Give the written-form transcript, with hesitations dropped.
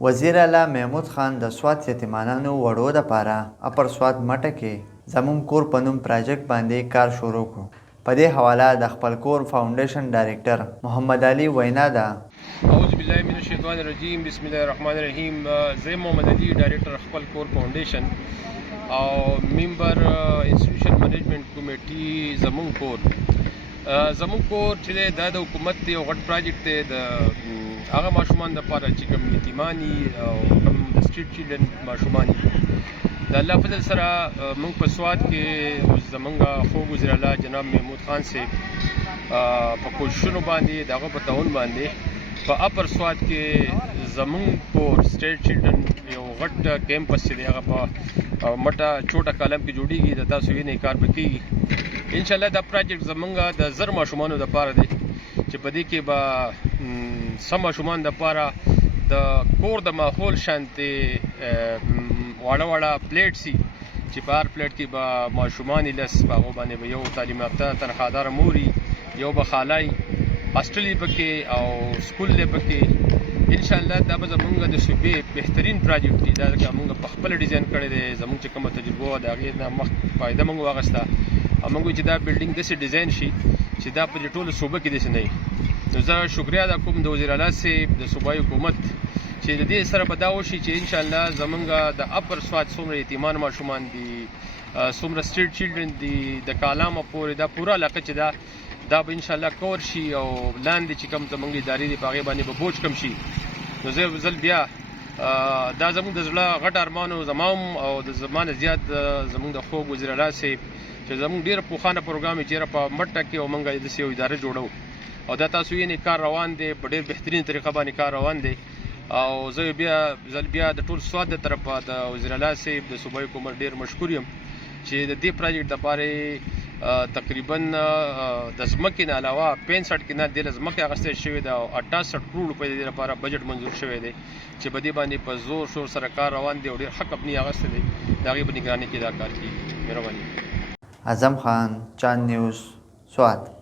وزیر اعلی محمود خان د سوات یتیمانانو وړو دپاره اپر سوات مټه کې زمون کور په نوم پراجیکټ باندې کار شروع کړو. په دې حواله د خپل کور فاونډیشن ډایریکټر محمد علي وینا ده. اعوذ بالله من الشیطان الرجیم، بسم الله الرحمن الرحیم. زه محمد علي ډایریکټر خپل کور فاونډیشن او ممبر انسټیټیوشن منیجمنت کمیټي زمون کور چې د حکومت دی او غټ پراجیکټ دی د هغه ماشومان دپاره چې کوم یتیماني او کوم د سټریټ چلډرن ماشومان د الله فضل سره موږ په سوات کې اوس زمونږ خوږ وزیر اعلی جناب محمود خان صاحب په کوششونو باندې د هغه په تعاون باندې په اپر سوات کې زمونږ کور سټریټ چلډرن یو غټ کیمپس چې دی هغه په مټه چوټه کالم کې جوړیږي. د تاسو وینئ کار به کیږي انشاءالله. دا پراجیکټ زمونږ د 1000 ماشومانو دپاره دی چې په دې کې به سم ماشومان دپاره د کور د ماحول شانتې واړه پلیټ سي چې په هر پلیټ کې به ماشومان لس په هغو باندې به یو تعلیم یافته تنخواداره مور یو به خالای هاسټل یې پکې او سکول دی پکې انشاءالله. دا به زمونږ د صوبې بهترین پراجیکټ دی. دا موږ په خپله ډیزاین کړی دی. زمونږ چې کومه تجربه وه د هغې نه مخکې فایده موږ واخیسته او موږ وایو چې دا بلډینګ داسې ډیزاین شي چې دا په دې ټوله صوبه کې داسې نه وي. نو زه شکریه ادا کوم د وزیر اعلی صاحب د صوبایي حکومت چې د دې سره به دا وشي چې انشاءالله زمونږ د اپر سوات څومره یتیمان ماشومان دي، څومره سټریټ چلډرن دي، د کالامه پورې دا پوره علاقه چې دا به انشاءالله کور شي او لاندې چې کوم زمونږ ادارې دي په هغې باندې به بوج کم شي. نو زه ځل بیا دا زمونږ د زړه غټ ارمان زما هم او د زما نه زیات زمونږ د خوږ وزیر اعلی صاحب چې زمونږ ډېره پوخانه پروګرام یې چېرې په مټه کې او موږ داسې یو اداره جوړو او دا تاسو وینئ کار روان دی، په ډېر بهترین طریقه باندې کار روان دی. او زه بیا د ټول سوات د طرفه د وزیر اعلی صاحب د صوبایي حکومت ډېر مشکور یم چې د دې پراجیکټ دپاره تقریبا د ځمکې نه علاوه 65 کنه د ځمکې اخیستل شوې ده او 68 کروڑ روپۍ د دې لپاره بجټ منظور شوی دی چې په دې باندې په زور شور سره کار روان دی او ډېر ښه کمپني اخیستی دی. د هغې په نګرانۍ کې دا کار کېږي. مهرباني. اعظم خان، چاند نیوز، سوات.